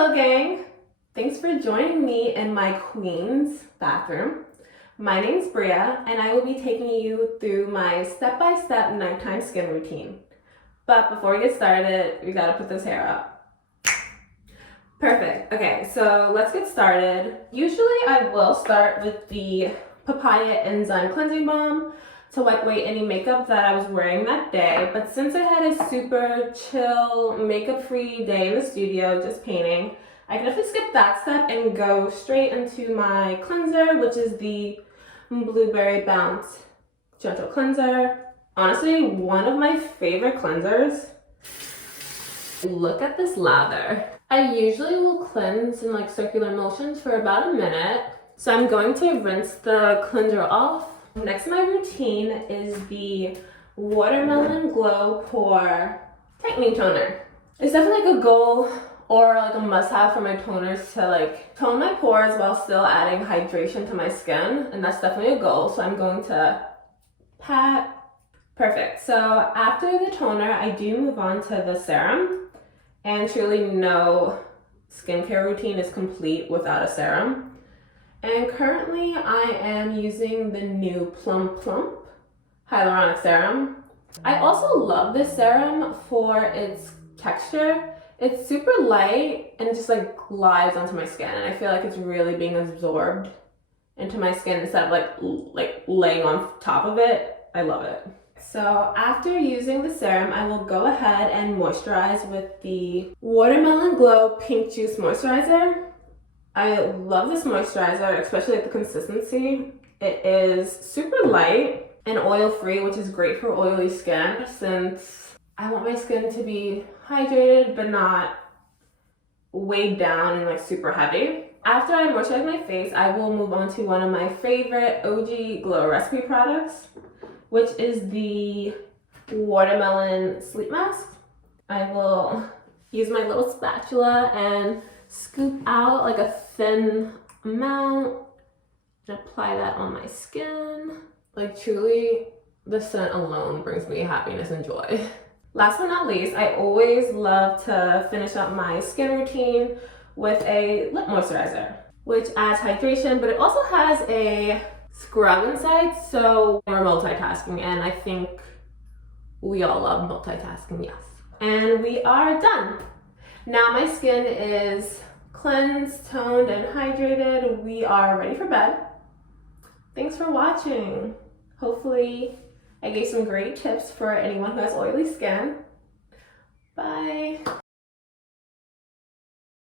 Hello gang! Thanks for joining me in my queen's bathroom. My name's Bria and I will be taking you through my step-by-step nighttime skin routine. But before we get started, we gotta put this hair up. Perfect. Okay, so let's get started. Usually I will start with the Papaya Enzyme Cleansing Balm to wipe away any makeup that I was wearing that day. But since I had a super chill, makeup-free day in the studio, just painting, I can definitely skip that step and go straight into my cleanser, which is the Blueberry Bounce Gentle Cleanser. Honestly, one of my favorite cleansers. Look at this lather. I usually will cleanse in like circular motions for about a minute. So I'm going to rinse the cleanser off. Next in my routine is the Watermelon Glow Pore Tightening Toner. It's definitely like a goal or like a must-have for my toners to like tone my pores while still adding hydration to my skin, and that's definitely a goal. So I'm going to pat. Perfect. So after the toner, I do move on to the serum, and truly no skincare routine is complete without a serum. And currently I am using the new Plum Plump Hyaluronic Serum. I also love this serum for its texture. It's super light and just like glides onto my skin, and I feel like it's really being absorbed into my skin instead of like laying on top of it. I love it. So after using the serum, I will go ahead and moisturize with the Watermelon Glow Pink Juice Moisturizer. I love this moisturizer, especially like the consistency. It is super light and oil-free, which is great for oily skin since I want my skin to be hydrated but not weighed down and like super heavy. After I moisturize my face, I will move on to one of my favorite OG Glow Recipe products, which is the Watermelon Sleep Mask. I will use my little spatula and scoop out like a thin amount and apply that on my skin. Like truly, the scent alone brings me happiness and joy. Last but not least, I always love to finish up my skin routine with a lip moisturizer, which adds hydration, but it also has a scrub inside, so we're multitasking, and I think we all love multitasking, yes. And we are done. Now my skin is cleansed, toned, and hydrated. We are ready for bed. Thanks for watching. Hopefully I gave some great tips for anyone who has oily skin. Bye.